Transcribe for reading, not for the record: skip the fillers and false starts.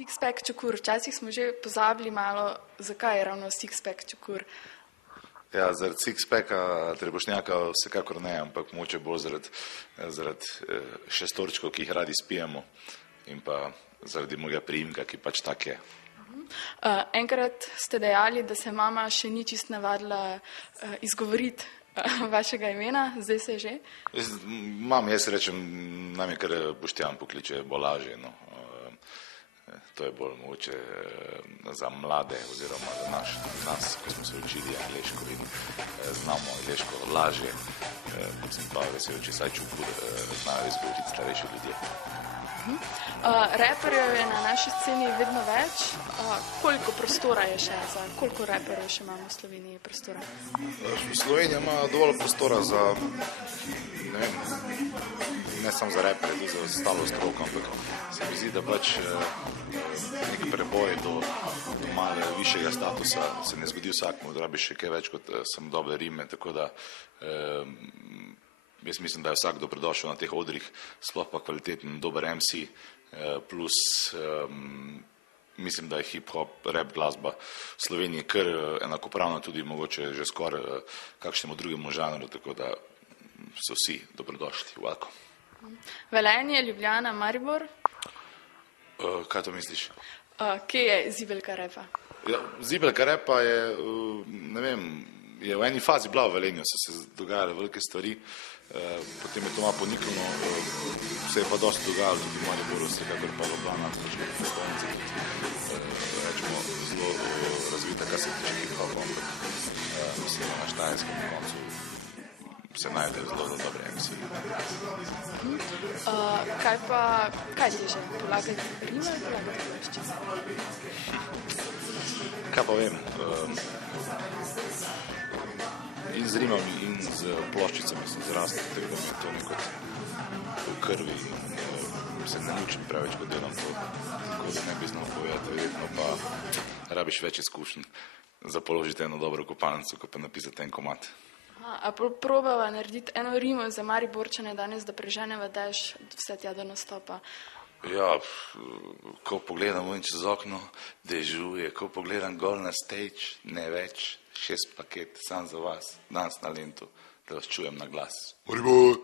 Six-pack čukur, včasih smo že pozabili malo, zakaj je ravno six-pack čukur. Ja, zaradi six-packa trebušnjaka vsekakor ne, ampak moče bolj zaradi šestorčkov, ki jih radi spijemo in pa zaradi mojega priimka, ki pač tak je. Enkrat ste dejali, da se mama še ni čist navadila izgovoriti vašega imena, zdaj se že? Jaz rečem, nam je kar Boštjan pokliče bolj lažje, no. To je bolj mogoče za mlade oziroma za nas, ko smo se učili angleško in znamo angleško lažje, kot sem pa vesel, če saj čukur znajo izgovoriti starejši ljudje. Reperjev je na naši sceni vedno več. Koliko prostora je še koliko reperjev še imamo v Sloveniji prostora? Slovenija ima dovolj prostora za, ne samo za reperje, tudi za ostalo stroko, ampak se mi zdi, da pač nek preboj do malo višjega statusa se ne zgodi vsakmu, da rabi še kaj več kot samo dobre rime, tako da jaz mislim, da je vsak dobrodošel na teh odrih, sploh pa kvaliteten, dober MC, plus mislim, da je hip-hop, rap glasba v Sloveniji kar enakopravna, tudi mogoče že skoraj kakšnemu drugemu žanru, tako da so vsi dobrodošli, welcome. Velenje, Ljubljana, Maribor? Kaj to misliš? Kje je zibelka repa? Ja, zibelka repa je, ne vem, je v eni fazi bila v Velenju, so se dogajale velike stvari, potem je to malo poniknilo, se je pa dosti dogajalo tudi v Mariboru, vsekakor pa Ljubljana, tudi v prestolnici, rečemo, zelo razvita, kar se tiče hip-hopa, mislim, na Štajerskem na koncu se najde zelo dobre MC. Kaj ti že? Polagati rime ali polagati plošče? Kaj pa vem, in z rimami in z ploščicami sem zrastel, tako da mi je to nekot v krvi in se ne mučim preveč, ko delam to, tako da ne bi znal povedati, verjetno pa rabiš več izkušenj za položiti eno dobro kopalnico, ko pa napisati en komad. A probava narediti eno rimo za Mariborčane danes, da preženeva dež vse tja do nastopa? Ja, ko pogledam ven čez okno, dežuje, ko pogledam gol na stage, ne več, 6 paket, sam za vas, danes na Lentu, da vas čujem na glas. Maribor!